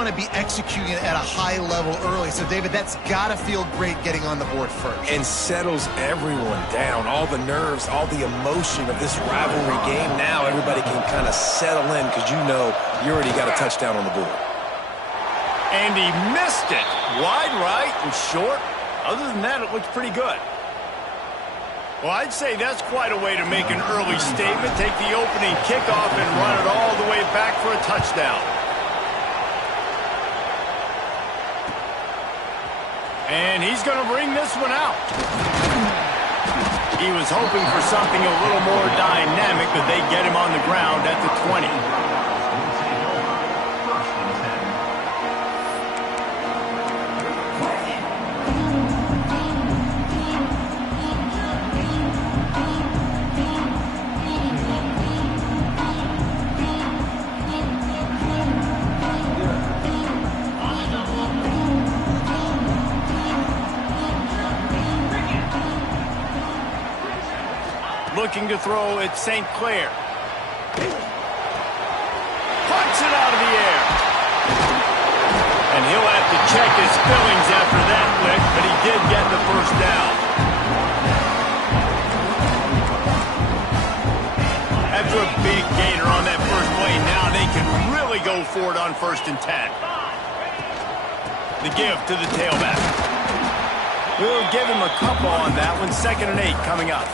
want to be executing at a high level early. So, David, that's got to feel great getting on the board first. And settles everyone down. All the nerves, all the emotion of this rivalry game. Now everybody can kind of settle in because you know you already got a touchdown on the board. And he missed it. Wide right and short. Other than that, it looks pretty good. Well, I'd say that's quite a way to make an early statement. Take the opening kickoff and run it all the way back for a touchdown. And he's going to bring this one out. He was hoping for something a little more dynamic, but they get him on the ground at the 20. Looking to throw at St. Clair. Puts it out of the air. And he'll have to check his fillings after that lick, but he did get the first down. After a big gainer on that first play, now they can really go for it on 1st and 10. The give to the tailback. We'll give him a couple on that one. 2nd and 8 coming up.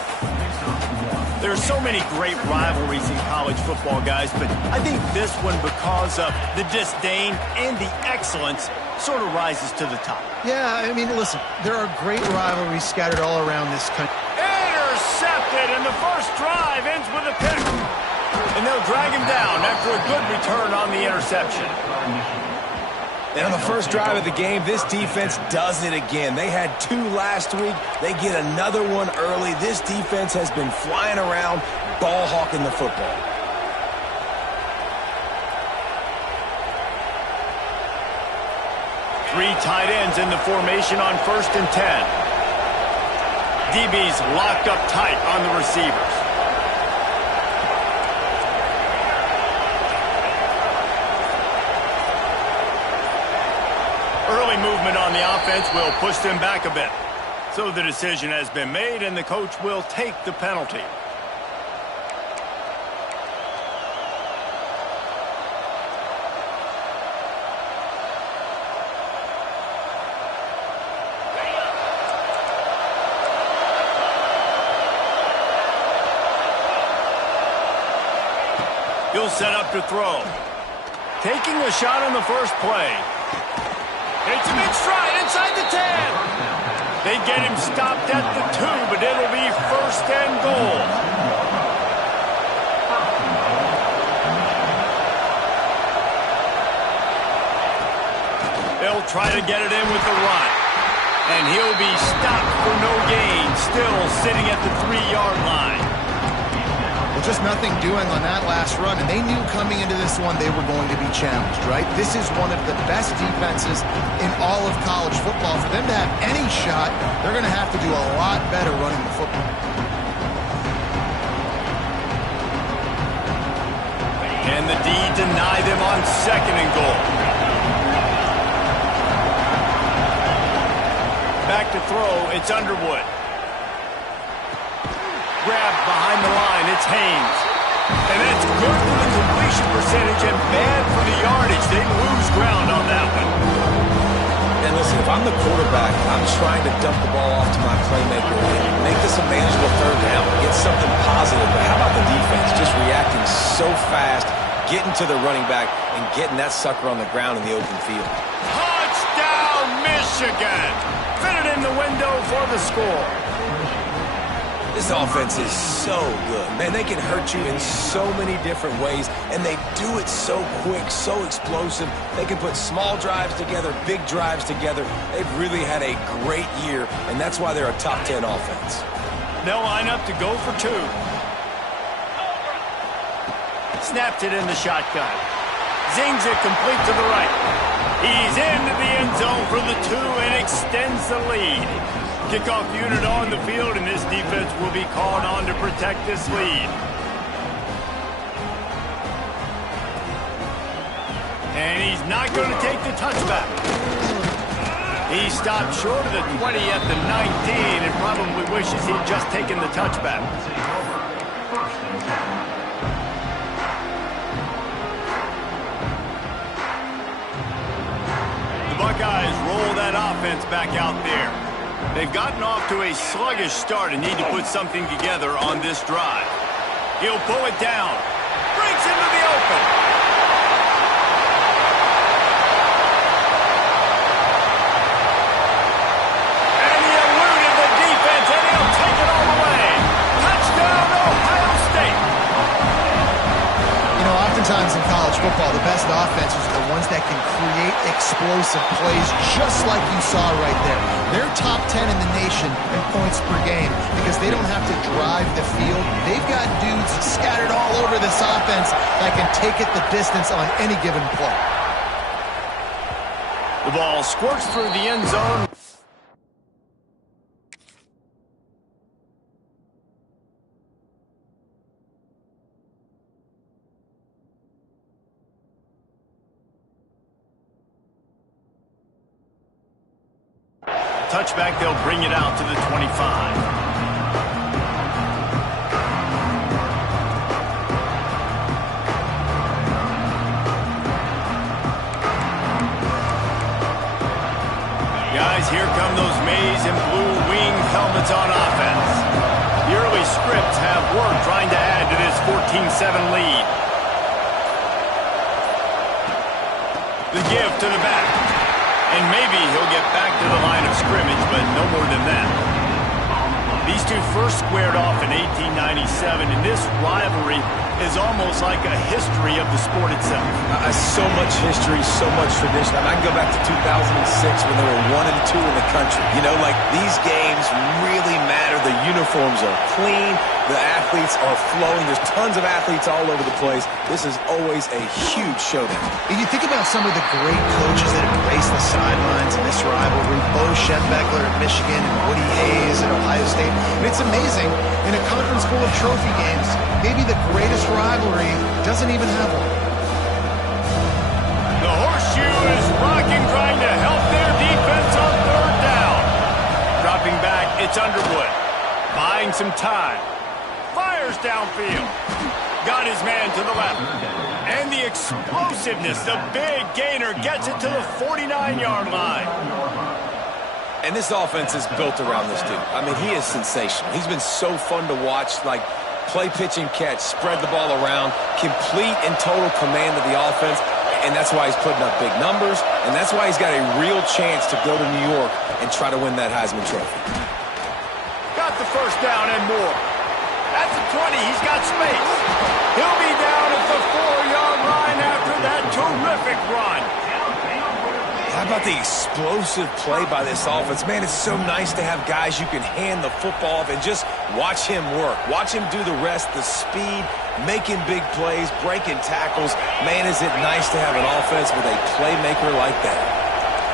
There are so many great rivalries in college football, guys, but I think this one, because of the disdain and the excellence, sort of rises to the top. Yeah, I mean, listen, there are great rivalries scattered all around this country. Intercepted, and the first drive ends with a pick. And they'll drag him down after a good return on the interception. And on the first drive of the game, this defense does it again. They had 2 last week. They get another one early. This defense has been flying around, ball hawking the football. Three tight ends in the formation on 1st and 10. DB's locked up tight on the receivers. Early movement on the offense will push them back a bit. So the decision has been made, and the coach will take the penalty. He'll set up to throw. Taking a shot on the first play. It's mid-stride inside the 10. They get him stopped at the 2, but it'll be 1st and goal. They'll try to get it in with the run. And he'll be stopped for no gain, still sitting at the 3-yard line. Well, just nothing doing on that last run, and they knew coming into this one they were going to be challenged, right? This is one of the best defenses in all of college football. For them to have any shot, they're going to have to do a lot better running the football. And the D deny them on 2nd and goal. Back to throw, it's Underwood. Grabbed behind the line, it's Haynes. And that's good for the completion percentage and bad for the yardage. They lose ground on that one. And listen, if I'm the quarterback, I'm trying to dump the ball off to my playmaker and make this a manageable 3rd down, get something positive. But how about the defense just reacting so fast, getting to the running back, and getting that sucker on the ground in the open field? Touchdown, Michigan! Fit it in the window for the score. This offense is so good. Man, they can hurt you in so many different ways, and they do it so quick, so explosive. They can put small drives together, big drives together. They've really had a great year, and that's why they're a top 10 offense. They'll line up to go for 2. Snapped it in the shotgun. Zings it complete to the right. He's into the end zone for the 2 and extends the lead. Kickoff unit on the field, and this defense will be called on to protect this lead. And he's not going to take the touchback. He stopped short of the 20 at the 19 and probably wishes he'd just taken the touchback. The Buckeyes roll that offense back out there. They've gotten off to a sluggish start and need to put something together on this drive. He'll pull it down. Breaks into the open. And he eluded the defense, and he'll take it all the way. Touchdown, Ohio State. You know, oftentimes in college football, the best offenses are the ones that can create explosive plays just like you saw right there. They're top 10 in the nation in points per game because they don't have to drive the field. They've got dudes scattered all over this offense that can take it the distance on any given play. The ball squirts through the end zone. Touchback, they'll bring it out to the 25. Guys, here come those maize and blue winged helmets on offense. The early scripts have worked trying to add to this 14-7 lead. The give to the back. And maybe he'll get back to the line of scrimmage, but no more than that. These two first squared off in 1897, and this rivalry is almost like a history of the sport itself. So much history, so much tradition. I can go back to 2006 when they were 1 and 2 in the country. You know, like these games really matter. The uniforms are clean. The athletes are flowing. There's tons of athletes all over the place. This is always a huge showdown. And you think about some of the great coaches that have graced the sidelines in this rivalry. Bo Schembechler at Michigan and Woody Hayes at Ohio State. And it's amazing, in a conference full of trophy games, maybe the greatest rivalry doesn't even have one. The horseshoe is rocking, trying to help their defense on third down. Dropping back, it's Underwood. Buying some time. Fires downfield. Got his man to the left. And the explosiveness, the big gainer gets it to the 49-yard line. And this offense is built around this dude. I mean, he is sensational. He's been so fun to watch, like play, pitch, and catch, spread the ball around, complete and total command of the offense, and that's why he's putting up big numbers, and that's why he's got a real chance to go to New York and try to win that Heisman Trophy. Got the first down and more. At the 20, he's got space. He'll be down at the 4-yard line after that terrific run. How about the explosive play by this offense? Man, it's so nice to have guys you can hand the football off and just watch him work. Watch him do the rest, the speed, making big plays, breaking tackles. Man, is it nice to have an offense with a playmaker like that.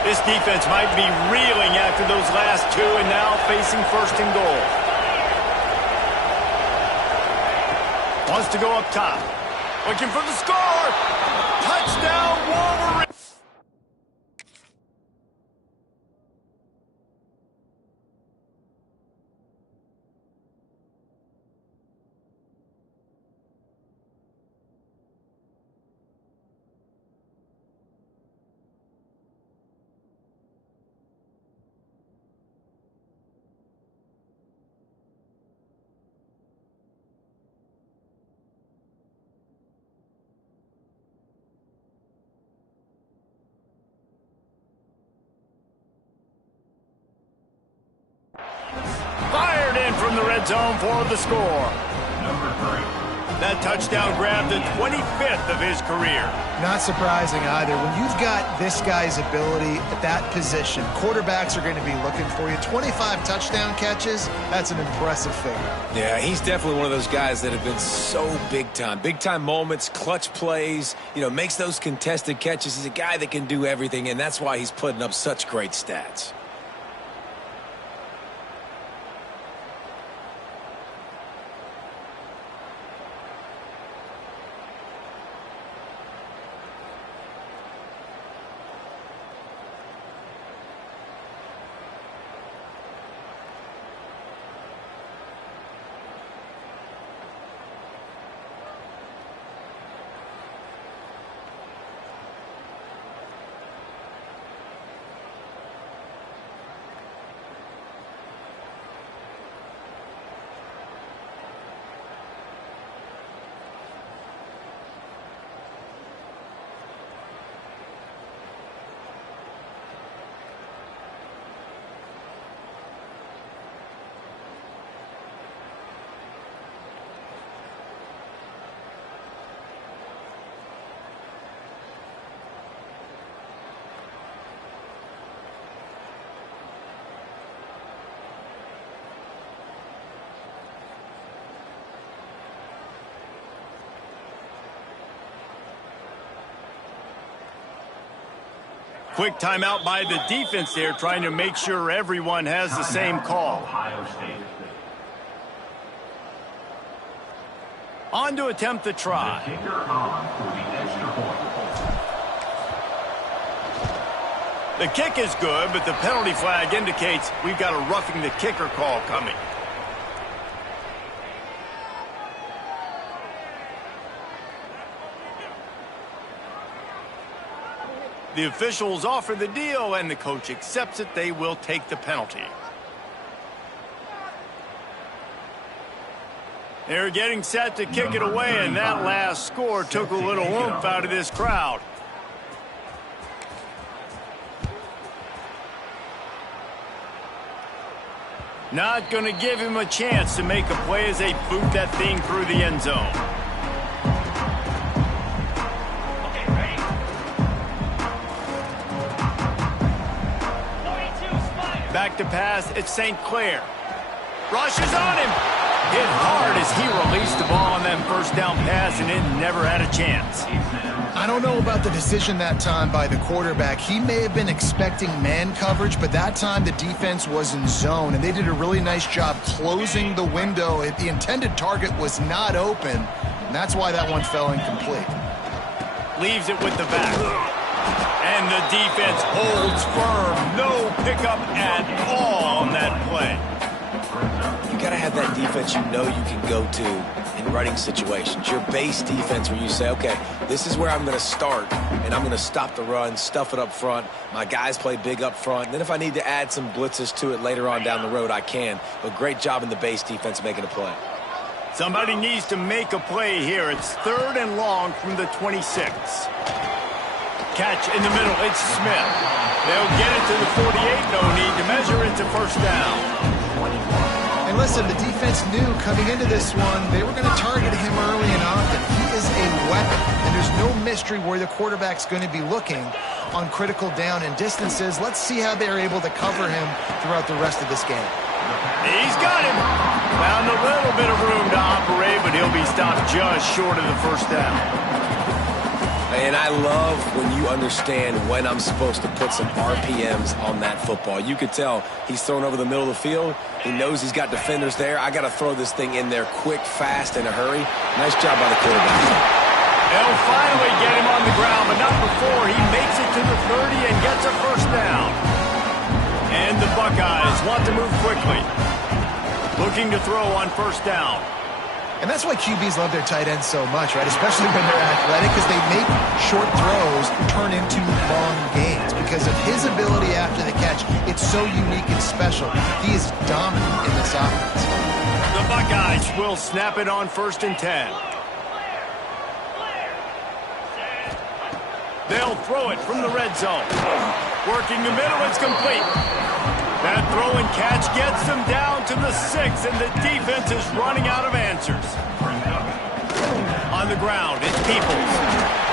This defense might be reeling after those last two and now facing first and goal. Wants to go up top. Looking for the score. Touchdown, Wolverine. Fired in from the red zone for the score. That touchdown grabbed the 25th of his career. Not surprising either. When you've got this guy's ability at that position, quarterbacks are going to be looking for you. 25 touchdown catches, that's an impressive figure. Yeah, he's definitely one of those guys that have been so big time. Big time moments, clutch plays, makes those contested catches. He's a guy that can do everything, and that's why he's putting up such great stats. Quick timeout by the defense there, trying to make sure everyone has the same call. On to attempt the try. The kick is good, but the penalty flag indicates we've got a roughing the kicker call coming. The officials offer the deal, and the coach accepts it. They will take the penalty. They're getting set to kick it away, and that last score took a little oomph out of this crowd. Not going to give him a chance to make a play as they boot that thing through the end zone. Okay, ready? Back to pass, it's St. Clair. Rushes on him. Hit hard as he released the ball on that first down pass, and it never had a chance. I don't know about the decision that time by the quarterback. He may have been expecting man coverage, but that time the defense was in zone, and they did a really nice job closing the window. The intended target was not open, and that's why that one fell incomplete. Leaves it with the back. And the defense holds firm. No pickup at all on that play. You got to have that defense you know you can go to in running situations. Your base defense where you say, okay, this is where I'm going to start, and I'm going to stop the run, stuff it up front. My guys play big up front. And then if I need to add some blitzes to it later on down the road, I can. But great job in the base defense making a play. Somebody needs to make a play here. It's 3rd and long from the 26. Catch in the middle. It's Smith. They'll get it to the 48. No need to measure it to first down. And listen, the defense knew coming into this one they were going to target him early and often. He is a weapon, and there's no mystery where the quarterback's going to be looking on critical down and distances. Let's see how they're able to cover him throughout the rest of this game. He's got him. Found a little bit of room to operate, but he'll be stopped just short of the first down. And I love when you understand when I'm supposed to put some RPMs on that football. You could tell he's thrown over the middle of the field. He knows he's got defenders there. I got to throw this thing in there quick, fast, in a hurry. Nice job by the quarterback. They'll finally get him on the ground, but not before he makes it to the 30 and gets a first down. And the Buckeyes want to move quickly. Looking to throw on first down. And that's why QBs love their tight ends so much, right? Especially when they're athletic, because they make short throws turn into long gains. Because of his ability after the catch, it's so unique and special. He is dominant in this offense. The Buckeyes will snap it on 1st and 10. They'll throw it from the red zone. Working the middle, it's complete. That throw and catch gets them down to the 6, and the defense is running out of answers. On the ground, it's Peoples.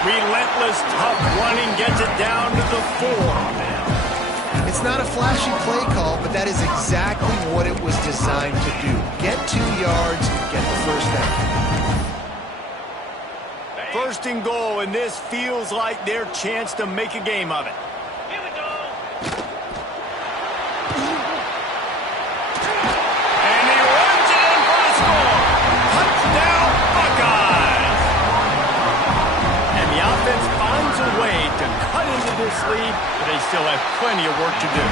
Relentless, tough running gets it down to the 4. It's not a flashy play call, but that is exactly what it was designed to do. Get 2 yards, get the first down. 1st and goal, and this feels like their chance to make a game of it. This lead, but they still have plenty of work to do.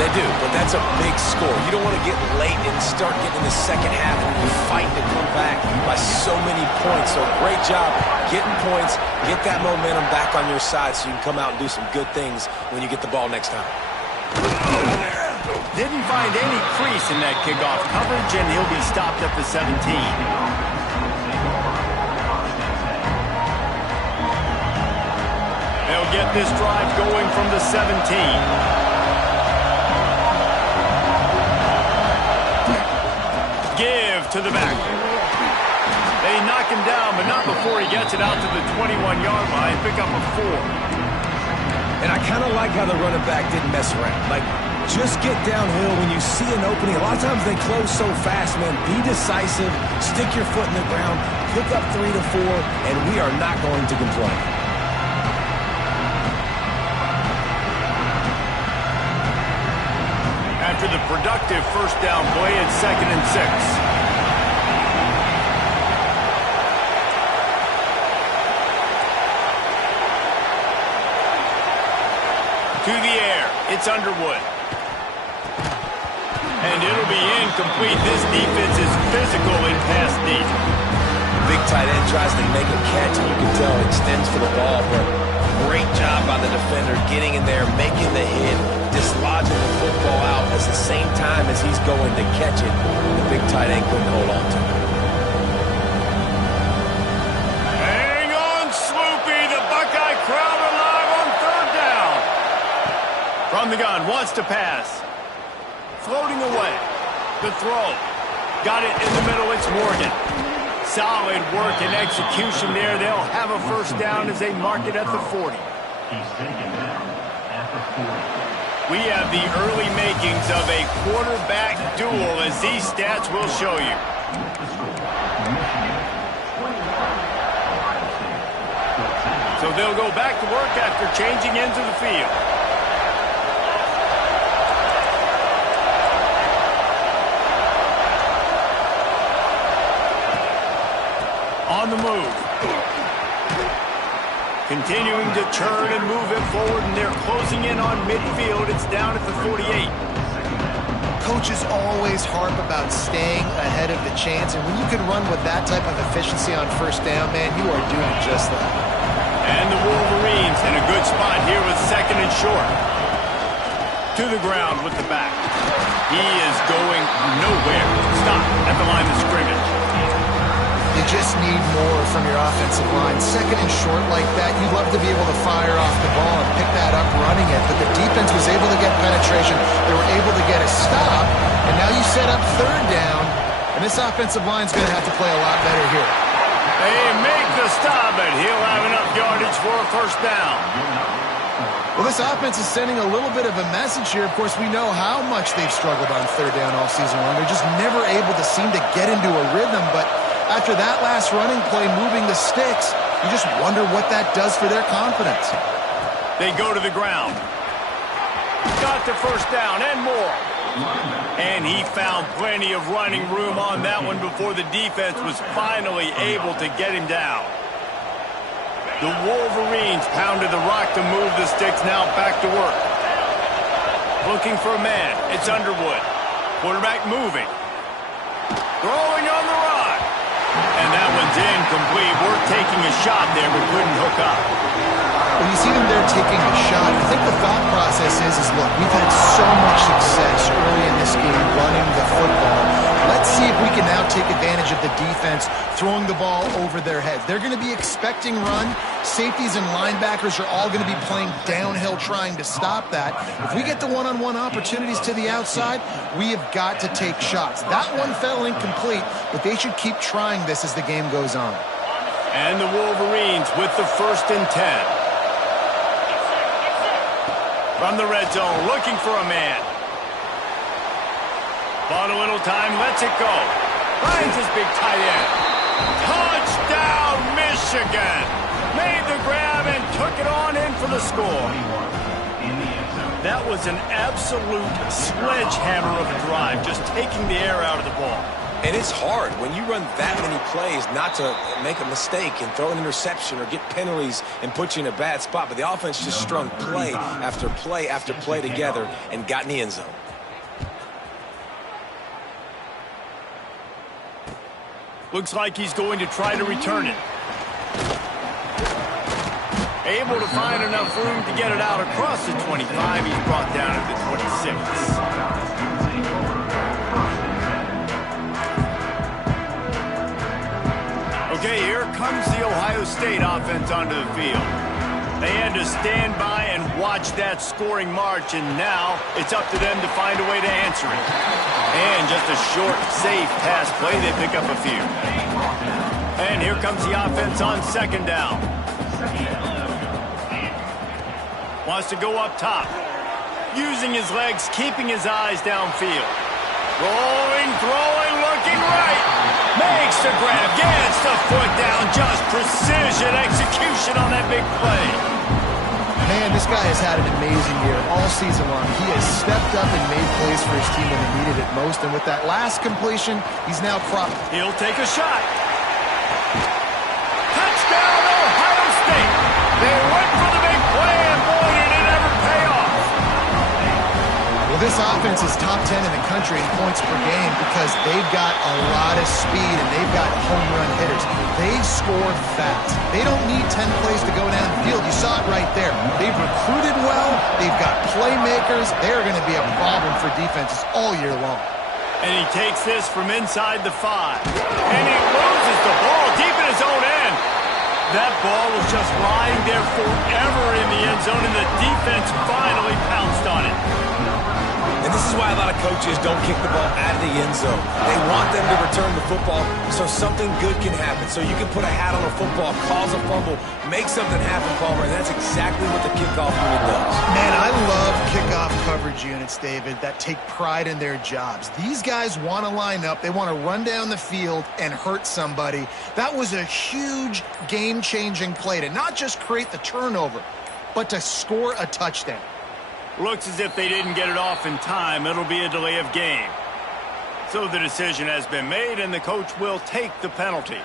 They do, but that's a big score. You don't want to get late and start getting in the second half and you're fighting to come back by so many points. So great job getting points, get that momentum back on your side so you can come out and do some good things when you get the ball next time. Didn't find any crease in that kickoff coverage, and he'll be stopped at the 17. They'll get this drive going from the 17. Give to the back. They knock him down, but not before he gets it out to the 21-yard line. Pick up a 4. And I kind of like how the running back didn't mess around. Like, just get downhill when you see an opening. A lot of times they close so fast, man. Be decisive. Stick your foot in the ground. Pick up 3 to 4, and we are not going to complain. productive first down play at 2nd and 6. To the air, it's Underwood. And it'll be incomplete. This defense is physical in pass deep. Big tight end tries to make a catch, and you can tell it extends for the ball, but great job by the defender getting in there, making the hit, dislodging the football out at the same time as he's going to catch it. The big tight end couldn't hold on to it. Hang on, Sloopy. The Buckeye crowd alive on 3rd down. From the gun, wants to pass. Floating away. The throw. Got it in the middle. It's Morgan. Solid work and execution there. They'll have a first down as they mark it at the 40. He's taken down at the 40. We have the early makings of a quarterback duel, as these stats will show you. So they'll go back to work after changing into the field. On the move. Continuing to turn and move it forward, and they're closing in on midfield. It's down at the 48. Coaches always harp about staying ahead of the chains, and when you can run with that type of efficiency on first down, man, you are doing just that. And the Wolverines in a good spot here with 2nd and short. To the ground with the back. He is going nowhere. Stop at the line of scrimmage. You just need more from your offensive line. 2nd and short like that, you'd love to be able to fire off the ball and pick that up running it, but the defense was able to get penetration. They were able to get a stop, and now you set up 3rd down, and this offensive line's going to have to play a lot better here. They make the stop, but he'll have enough yardage for a first down. Well, this offense is sending a little bit of a message here. Of course, we know how much they've struggled on 3rd down all season long. They're just never able to seem to get into a rhythm, but after that last running play, moving the sticks, you just wonder what that does for their confidence. They go to the ground. Got the first down and more. And he found plenty of running room on that one before the defense was finally able to get him down. The Wolverines pounded the rock to move the sticks, now back to work. Looking for a man. It's Underwood. Quarterback moving. Throwing on the run. And that one's incomplete. We're taking a shot there, but couldn't hook up. When you see them there taking a shot, I think the thought process is look, we've had so much success early in this game running the football. Let's see if we can now take advantage of the defense throwing the ball over their heads. They're going to be expecting run. Safeties and linebackers are all going to be playing downhill trying to stop that. If we get the one-on-one opportunities to the outside, we have got to take shots. That one fell incomplete, but they should keep trying this as the game goes on. And the Wolverines with the 1st and 10. From the red zone, looking for a man. Bought a little time, lets it go. Finds his big tight end. Touchdown, Michigan! Made the grab and took it on in for the score. That was an absolute sledgehammer of a drive, just taking the air out of the ball. And it's hard when you run that many plays not to make a mistake and throw an interception or get penalties and put you in a bad spot. But the offense just strung play after play after play together and got in the end zone. Looks like he's going to try to return it. Able to find enough room to get it out across the 25. He's brought down at the 26. Okay, here comes the Ohio State offense onto the field. They had to stand by and watch that scoring march, and now it's up to them to find a way to answer it. And just a short, safe pass play, they pick up a few. And here comes the offense on 2nd down. Wants to go up top. Using his legs, keeping his eyes downfield. Rolling, throwing, looking right. Makes the grab, gets the foot down. Just precision execution on that big play. Man, this guy has had an amazing year all season long. He has stepped up and made plays for his team when they needed it most. And with that last completion, he's now cropped. He'll take a shot. Touchdown, Ohio State. They went for the big play, and boy, did it ever pay off. Well, this offense is top 10 in the country in points per game because they've got a lot of speed and they've got home run hitters. They score fast. They don't need 10 plays to go down the field. You saw it right there. They've recruited well. They've got playmakers. They're going to be a problem for defenses all year long. And he takes this from inside the 5. And he loses the ball deep in his own end. That ball was just lying there forever in the end zone, and the defense finally pounced on it. And this is why a lot of coaches don't kick the ball out of the end zone. They want them to return the football so something good can happen. So you can put a hat on a football, cause a fumble, make something happen, Palmer, and that's exactly what the kickoff unit does. Man, I love kickoff coverage units, David, that take pride in their jobs. These guys want to line up. They want to run down the field and hurt somebody. That was a huge game-changing play to not just create the turnover, but to score a touchdown. Looks as if they didn't get it off in time. It'll be a delay of game. So the decision has been made, and the coach will take the penalty.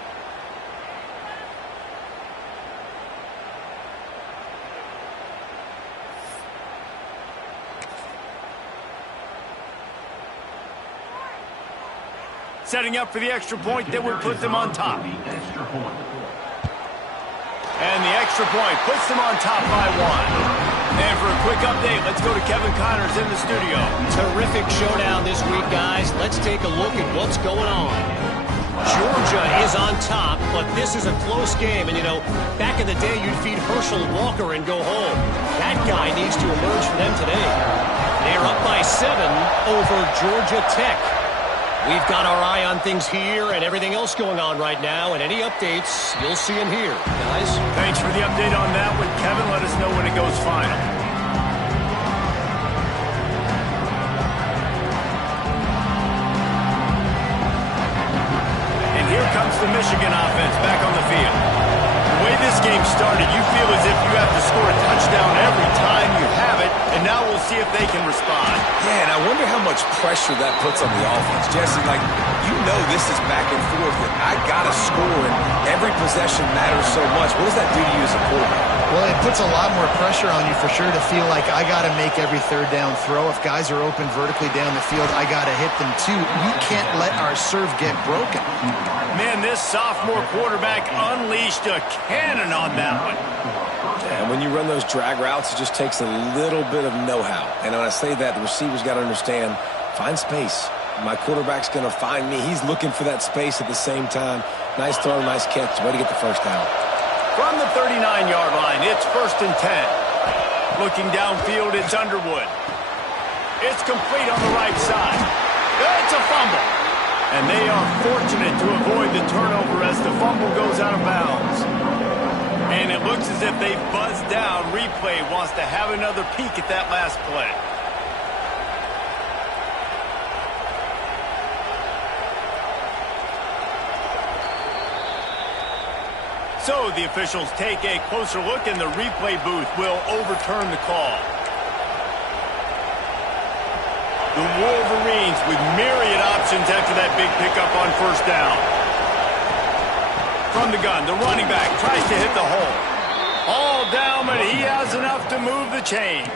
Setting up for the extra point that would put them on top. And the extra point puts them on top by 1. And for a quick update, let's go to Kevin Connors in the studio. Terrific showdown this week, guys. Let's take a look at what's going on. Georgia is on top, but this is a close game. And, you know, back in the day, you'd feed Herschel Walker and go home. That guy needs to emerge for them today. They're up by 7 over Georgia Tech. We've got our eye on things here and everything else going on right now, and any updates, you'll see them here, guys. Thanks for the update on that one, Kevin. Let us know when it goes final. And here comes the Michigan offense back on the field. The way this game started, you feel as if you have to score a touchdown every time you have it, and now we'll see if they can respond. Yeah, and I wonder how much pressure that puts on the offense. Jesse, like, you know this is back and forth, and I got to score, and every possession matters so much. What does that do to you as a quarterback? Well, it puts a lot more pressure on you for sure to feel like I got to make every third down throw. If guys are open vertically down the field, I got to hit them too. We can't let our serve get broken. Man, this sophomore quarterback unleashed a cannon on that one. And when you run those drag routes, it just takes a little bit of know-how. And when I say that, the receiver's got to understand, find space. My quarterback's going to find me. He's looking for that space at the same time. Nice throw, nice catch. Way to get the first down. From the 39-yard line, it's 1st and 10. Looking downfield, it's Underwood. It's complete on the right side. It's a fumble. And they are fortunate to avoid the turnover as the fumble goes out of bounds. And it looks as if they've buzzed down. Replay wants to have another peek at that last play. So the officials take a closer look, and the replay booth will overturn the call. The Wolverines with myriad options after that big pickup on 1st down. From the gun, the running back tries to hit the hole. All down, but he has enough to move the chains.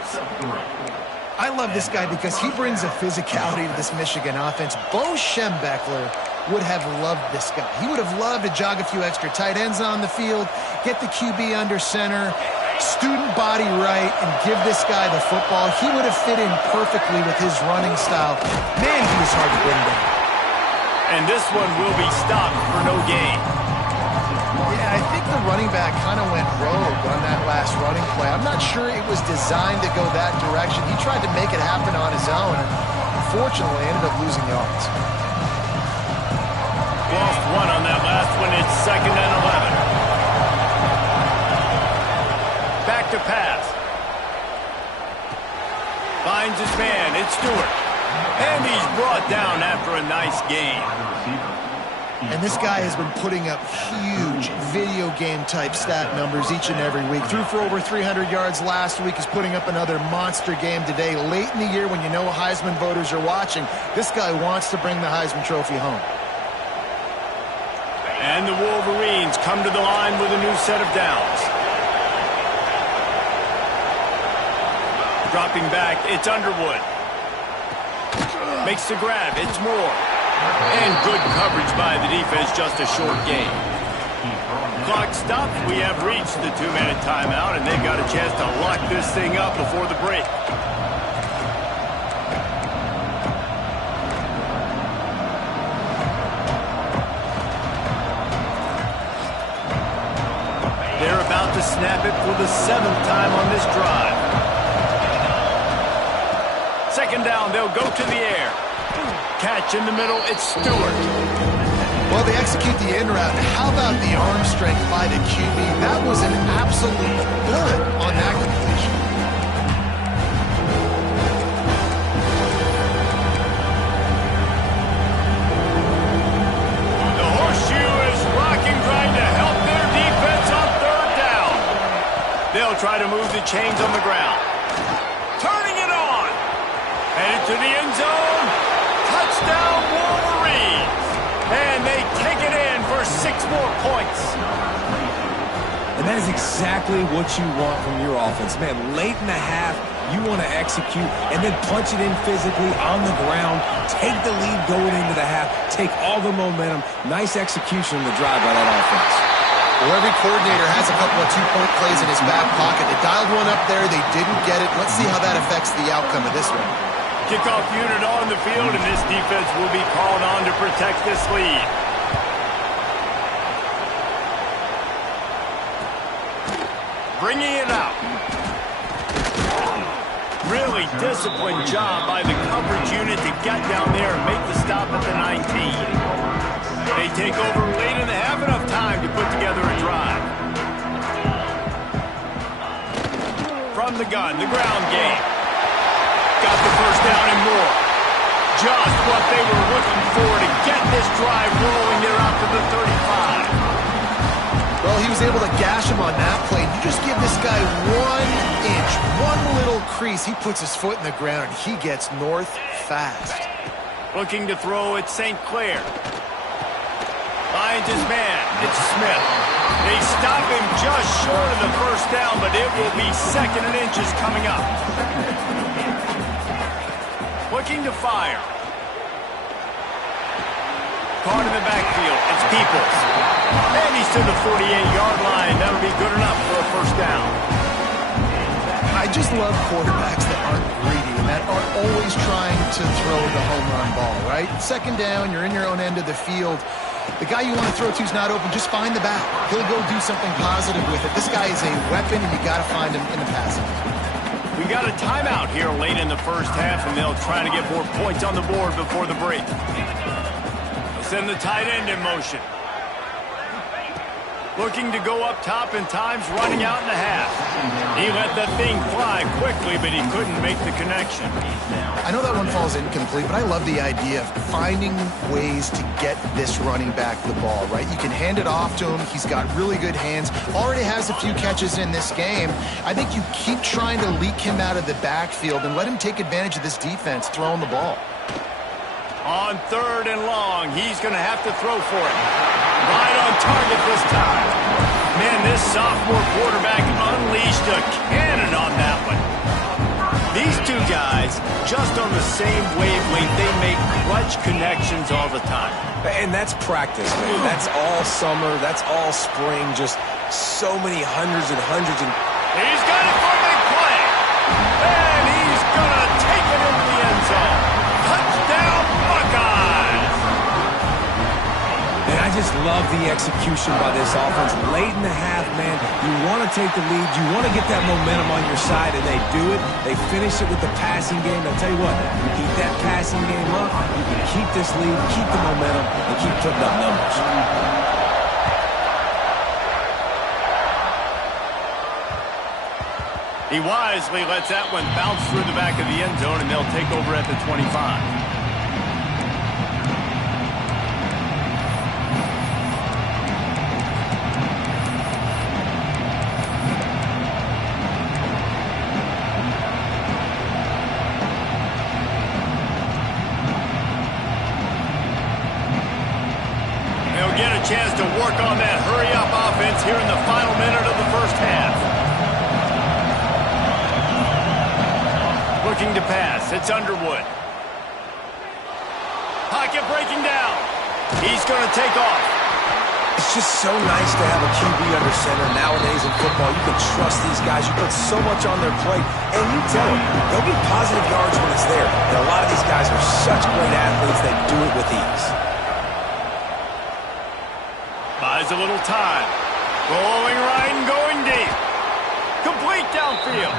I love this guy because he brings a physicality to this Michigan offense. Bo Schembechler would have loved this guy. He would have loved to jog a few extra tight ends on the field, get the QB under center, student body right, and give this guy the football. He would have fit in perfectly with his running style. Man, he was hard to bring down. And this one will be stopped for no gain. Yeah, I think the running back kind of went rogue on that last running play. I'm not sure it was designed to go that direction. He tried to make it happen on his own, and unfortunately ended up losing yards. Lost one on that last one. It's 2nd and 11. Back to pass. Finds his man. It's Stewart. And he's brought down after a nice gain. And this guy has been putting up huge video game type stat numbers each and every week. Threw for over 300 yards last week. He's putting up another monster game today. Late in the year when you know Heisman voters are watching, this guy wants to bring the Heisman Trophy home. And the Wolverines come to the line with a new set of downs. Dropping back, it's Underwood. Makes the grab, it's Moore. And good coverage by the defense, just a short gain. Clock stopped, we have reached the 2-minute timeout, and they've got a chance to lock this thing up before the break. They're about to snap it for the 7th time on this drive. Second down, they'll go to the air. Catch in the middle, it's Stewart. Well, they execute the in route. How about the arm strength by the QB? That was an absolute bullet on that completion. The horseshoe is rocking, trying to help their defense on 3rd down. They'll try to move the chains on the ground. Turning it on. Headed to the end zone. Touchdown, Wolverines. And they take it in for 6 more points. And that is exactly what you want from your offense. Man, late in the half, you want to execute and then punch it in physically on the ground. Take the lead going into the half. Take all the momentum. Nice execution in the drive by that offense. Well, every coordinator has a couple of 2-point plays in his back pocket. They dialed one up there. They didn't get it. Let's see how that affects the outcome of this one. Kickoff unit on the field, and this defense will be called on to protect this lead. Bringing it out. Really disciplined job by the coverage unit to get down there and make the stop at the 19. They take over late in the half, enough time to put together a drive. From the gun, the ground game. Got the first down and more. Just what they were looking for to get this drive rolling. They're out to the 35. Well, he was able to gash him on that play. You just give this guy 1 inch, one little crease. He puts his foot in the ground, and he gets north fast. Looking to throw at St. Clair. Finds his man. It's Smith. They stop him just short of the first down, but it will be 2nd and inches coming up. Looking to fire. Caught in the backfield. It's Peoples. And he's to the 48-yard line. That'll be good enough for a first down. I just love quarterbacks that aren't greedy and that aren't always trying to throw the home run ball, right? 2nd down, you're in your own end of the field. The guy you want to throw to is not open. Just find the back. He'll go do something positive with it. This guy is a weapon, and you got to find him in the passing. We got a timeout here late in the first half, and they'll try to get more points on the board before the break. Send the tight end in motion. Looking to go up top, and time's running out in the half. He let the thing fly quickly, but he couldn't make the connection. I know that one falls incomplete, but I love the idea of finding ways to get this running back the ball, right? You can hand it off to him. He's got really good hands. Already has a few catches in this game. I think you keep trying to leak him out of the backfield and let him take advantage of this defense throwing the ball. On 3rd and long, he's going to have to throw for it. Right on target this time. Man, this sophomore quarterback unleashed a cannon on that one. These two guys, just on the same wavelength, they make clutch connections all the time. And that's practice, man. That's all summer. That's all spring. Just so many hundreds and hundreds. He's got it for a big play. And he's going to take it into the end zone. Touchdown, Buckeyes. And I just love the execution by this offense. Late in the half, man, you want to take the lead. You want to get that momentum on your side, and they do it. They finish it with the passing game. I'll tell you what, you keep that passing game up, you can keep this lead, keep the momentum, and keep putting up numbers. He wisely lets that one bounce through the back of the end zone, and they'll take over at the 25. chance to work on that hurry-up offense here in the final minute of the first half. Looking to pass. It's Underwood. Pocket breaking down. He's going to take off. It's just so nice to have a QB under center. Nowadays in football, you can trust these guys. You put so much on their plate, and you tell them they'll get positive yards when it's there. And a lot of these guys are such great athletes, they do it with ease. Buys a little time. Rolling right and going deep. Complete downfield.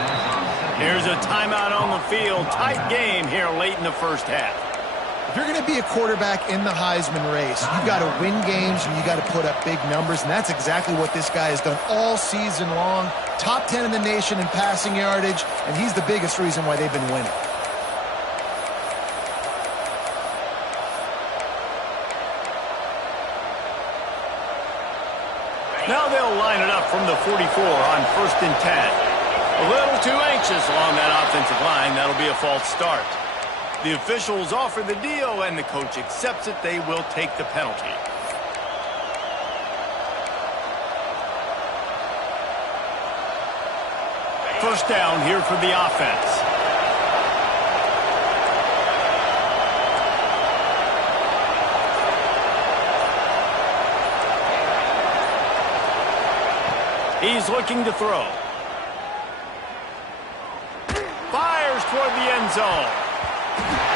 Here's a timeout on the field. Tight game here late in the first half. If you're going to be a quarterback in the Heisman race, you've got to win games and you got to put up big numbers, and that's exactly what this guy has done all season long. Top 10 in the nation in passing yardage, and he's the biggest reason why they've been winning. Now they'll line it up from the 44 on 1st and 10. A little too anxious along that offensive line. That'll be a false start. The officials offer the deal, and the coach accepts it. They will take the penalty. First down here for the offense. He's looking to throw. Fires toward the end zone.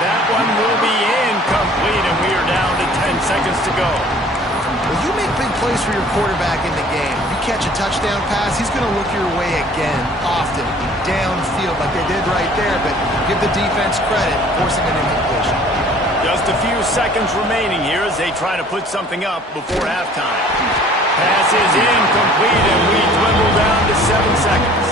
That one will be incomplete, and we are down to 10 seconds to go. Well, you make big plays for your quarterback in the game. You catch a touchdown pass, he's going to look your way again, often, downfield like they did right there, but give the defense credit, forcing an incompletion. Just a few seconds remaining here as they try to put something up before halftime. Pass is incomplete, and we dwindle down to 7 seconds.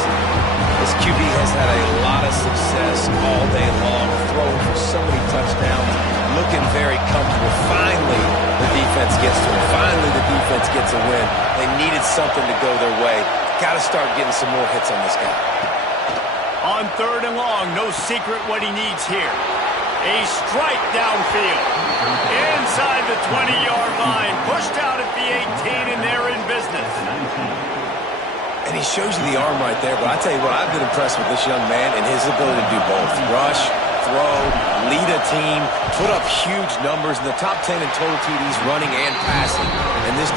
This QB has had a lot of success all day long, throwing for so many touchdowns, looking very comfortable. Finally, the defense gets to him. Finally, the defense gets a win. They needed something to go their way. Got to start getting some more hits on this guy. On 3rd and long, no secret what he needs here. A strike downfield. Inside the 20-yard line. Pushed out at the 18, and they're in business. And he shows you the arm right there, but I tell you what, I've been impressed with this young man and his ability to do both. Rush, throw, lead a team, put up huge numbers in the top 10 in total TDs running and passing. And this